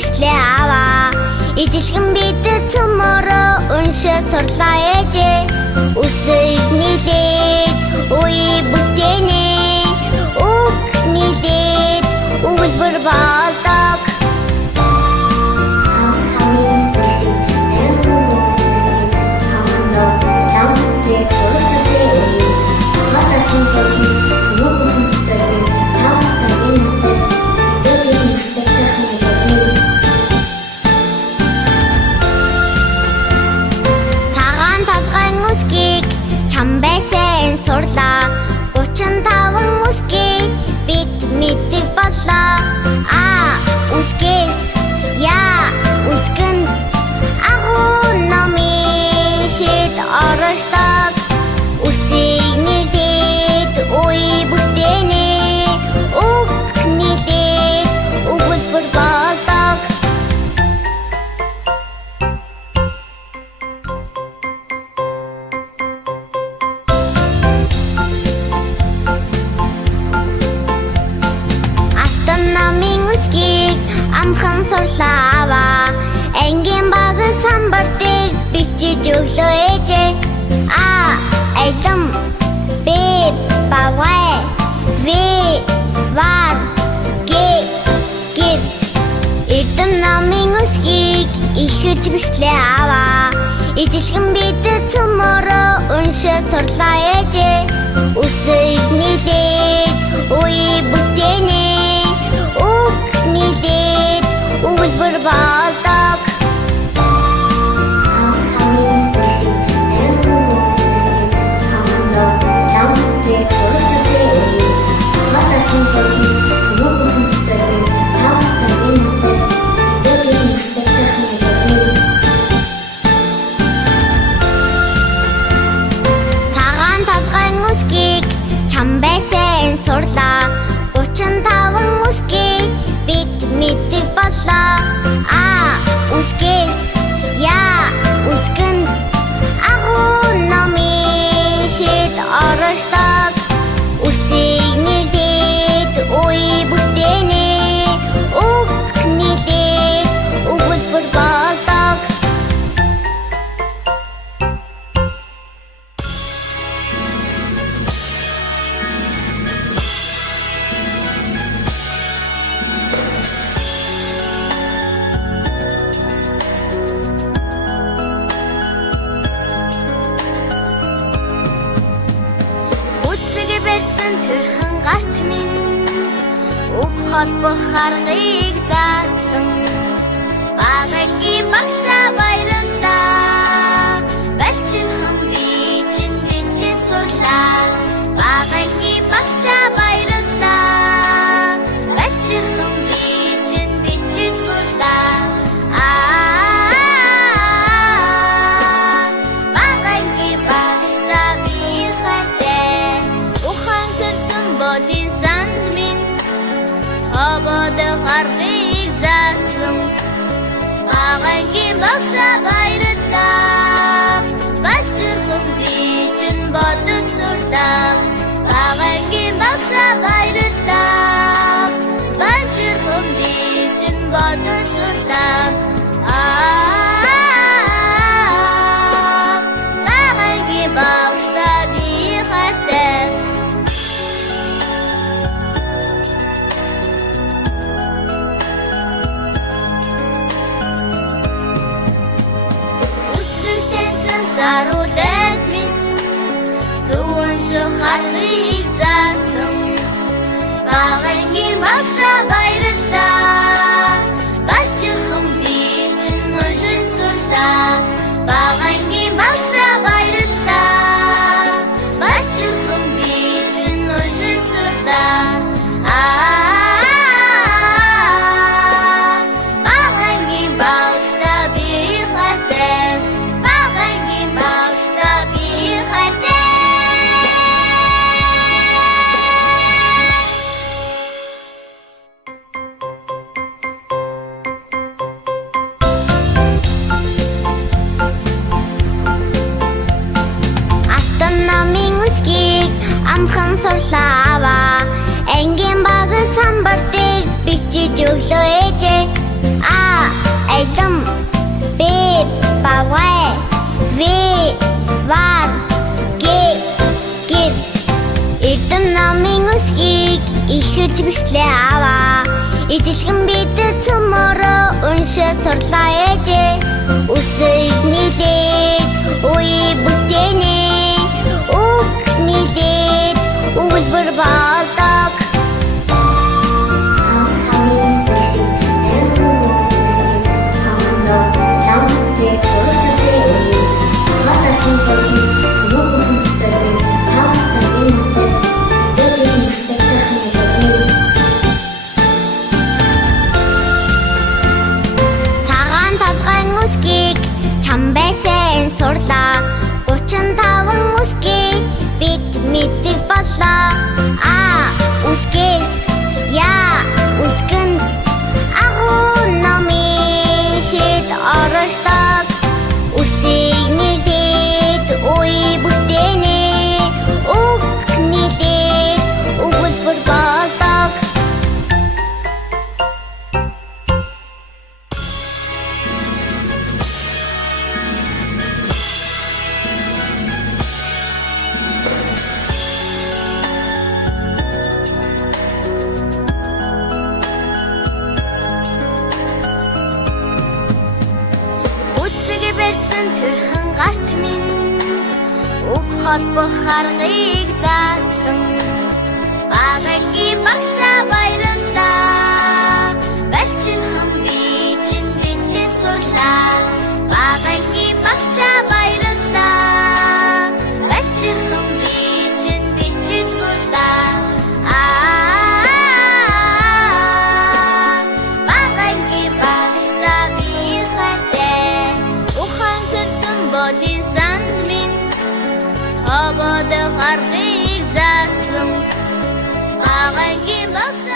бичлээ аваа. Ижилхэн бидэд цөмөрөө уншиж сурлаа ээжээ. Үсэг нийлээд үе бүтээнэ. Үг нийлээд өгүүлбэр болдог. Цагаан толгойн үсгийг чамбайсан сурлаа. 35 үсгийг бид мэддэг боллоо. Үсгээс яа үсгэнд агуу номын шид оршдог. Үсийг нийлээд үе бүтээнэ. Үг нийлээд өгүүлбэр болдог. Алтан намын үсгийг амхан сурлаа аваа. Ангийн баг самбар дээр бичиж өглөө ээжээ. Алам Б бавай В вар Г гэр. Эрдэм намын үсгийг ихэж бичлээ аваа. Ижилхэн бидэд цөмөрөө уншиж сурлаа ээжээ. Үсэг нийлээд үе бүтээнэ. Үг нийлээд өгүүлбэр болдог. Цагаан толгойн үсгийг чамбайсан сурлаа. 35 үсгийг бид мэддэг боллоо. Үсгээс яа үсгэнд агуу номын шид оршдог. Үсийг нийлээд үе бүтээнэ. Үг нийлээд өгүүлбэр болдог. Үсэг барьсан төрхөн гарт минь үг холбох аргыг заасан. Багагийн багшаа баярлалаа. Балчирхан би чинь бичиж сурлаа. Багагийн багшаа баярлалаа. Балчирхан би чинь бичиж сурлаа. Багагийн багшаа би хайртай. Ухан сэрсэн бодын санд минь хободох аргыг заасан. Багагийн багшаа баярлалаа. Балчирхан би чинь бодож сурлаа. Багагийн багшаа баярлалаа. Балчирхан би чинь бодож сурлаа. Багагийн багшаа би хайртай. Саруулээд минь зүүн шохарыг заасан. Багагийн багшаа баярлалаа. Балчирхан би чинь уншиж сурлаа. Багагийн багшаа баярлалаа. Балчирхан би чинь уншиж сурлаа. Багагийн багшаа би хайртай. Багагийн багшаа би хайртай. амхан сурлаа аваа. Ангийн баг самбар дээр бичиж өглөө ээжээ. Баялам Б бавгай В вар гэр Эрдэм намын үсгийг ихэд бичлээ аваа Ижилхэн бидэд цөмөрөө уншиж сурлаа ээжээ Үсэг нийлээд үе бүтээнэ Үг нийлээд өгүүлбэр болдог сурлаа 35 үсгийг бид мэддэг боллоо А үсгээс Я үсгэнд агуу номын шид оршдог Үсийг нийлээд үе бүтээнэ Үг нийлээд өгүүлбэр болдог Төрхөн гарт минь үг холбох аргыг заасан Багагийн багшаа баярлалаа Балчин хам бичиж сурлаа Багагийн багшаа баярлалаа Балчин хам бичиж сурлаа Багагийн багшаа би хайртай Бодин санд минь Тобод харгыг заасан Багагийн багш